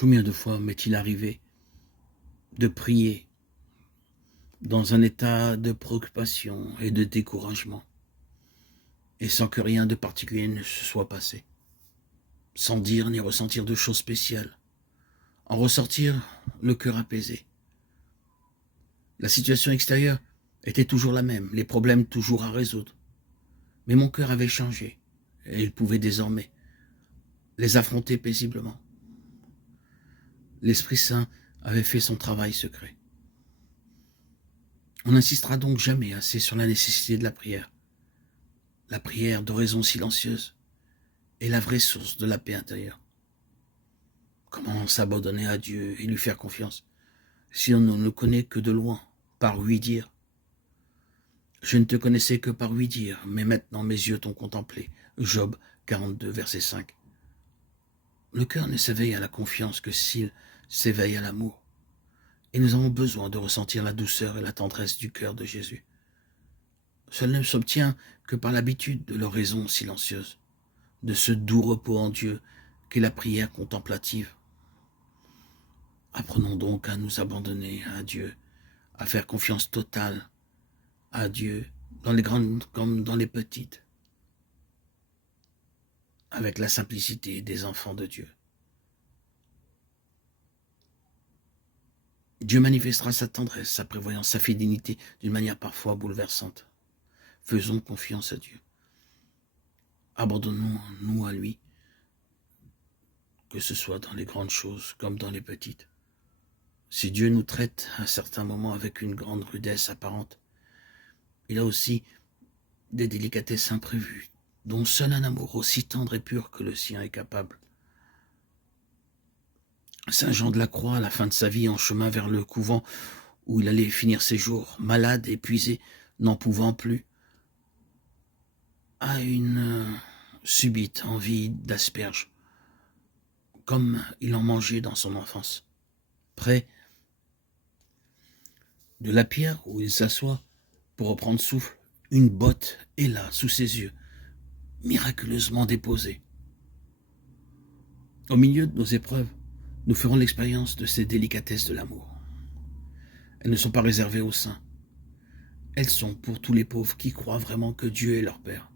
Combien de fois m'est-il arrivé de prier dans un état de préoccupation et de découragement, et sans que rien de particulier ne se soit passé, sans dire ni ressentir de choses spéciales, en ressortir le cœur apaisé. La situation extérieure était toujours la même, les problèmes toujours à résoudre, mais mon cœur avait changé, et il pouvait désormais les affronter paisiblement. L'Esprit Saint avait fait son travail secret. On n'insistera donc jamais assez sur la nécessité de la prière d'oraison silencieuse est la vraie source de la paix intérieure. Comment s'abandonner à Dieu et lui faire confiance si on ne le connaît que de loin, par ouï dire? Je ne te connaissais que par ouï dire, mais maintenant mes yeux t'ont contemplé. Job 42, verset 5. Le cœur ne s'éveille à la confiance que s'il s'éveille à l'amour. Et nous avons besoin de ressentir la douceur et la tendresse du cœur de Jésus. Cela ne s'obtient que par l'habitude de l'oraison silencieuse, de ce doux repos en Dieu qu'est la prière contemplative. Apprenons donc à nous abandonner à Dieu, à faire confiance totale à Dieu, dans les grandes comme dans les petites, avec la simplicité des enfants de Dieu. Dieu manifestera sa tendresse, sa prévoyance, sa fidélité d'une manière parfois bouleversante. Faisons confiance à Dieu. Abandonnons-nous à lui, que ce soit dans les grandes choses comme dans les petites. Si Dieu nous traite à certains moments avec une grande rudesse apparente, il a aussi des délicatesses imprévues, dont seul un amour aussi tendre et pur que le sien est capable. Saint Jean de la Croix, à la fin de sa vie, en chemin vers le couvent où il allait finir ses jours, malade, épuisé, n'en pouvant plus, a une subite envie d'asperges, comme il en mangeait dans son enfance. Près de la pierre où il s'assoit pour reprendre souffle, une botte est là, sous ses yeux, miraculeusement déposée. Au milieu de nos épreuves, nous ferons l'expérience de ces délicatesses de l'amour. Elles ne sont pas réservées aux saints. Elles sont pour tous les pauvres qui croient vraiment que Dieu est leur Père.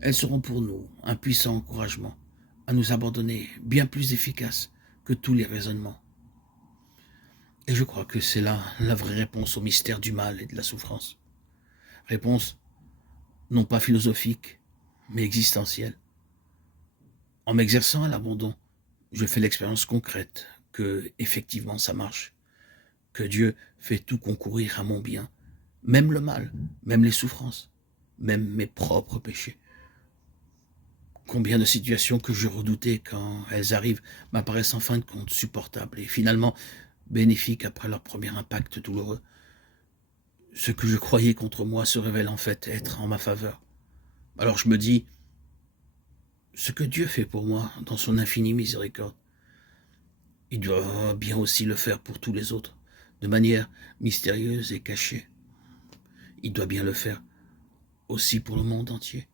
Elles seront pour nous un puissant encouragement à nous abandonner, bien plus efficace que tous les raisonnements. Et je crois que c'est là la vraie réponse au mystère du mal et de la souffrance. Réponse non pas philosophique, mais existentielle. En m'exerçant à l'abandon, je fais l'expérience concrète que, effectivement, ça marche, que Dieu fait tout concourir à mon bien, même le mal, même les souffrances, même mes propres péchés. Combien de situations que je redoutais quand elles arrivent m'apparaissent en fin de compte supportables et finalement bénéfiques après leur premier impact douloureux. Ce que je croyais contre moi se révèle en fait être en ma faveur. Alors je me dis, ce que Dieu fait pour moi dans son infinie miséricorde, il doit bien aussi le faire pour tous les autres, de manière mystérieuse et cachée. Il doit bien le faire aussi pour le monde entier.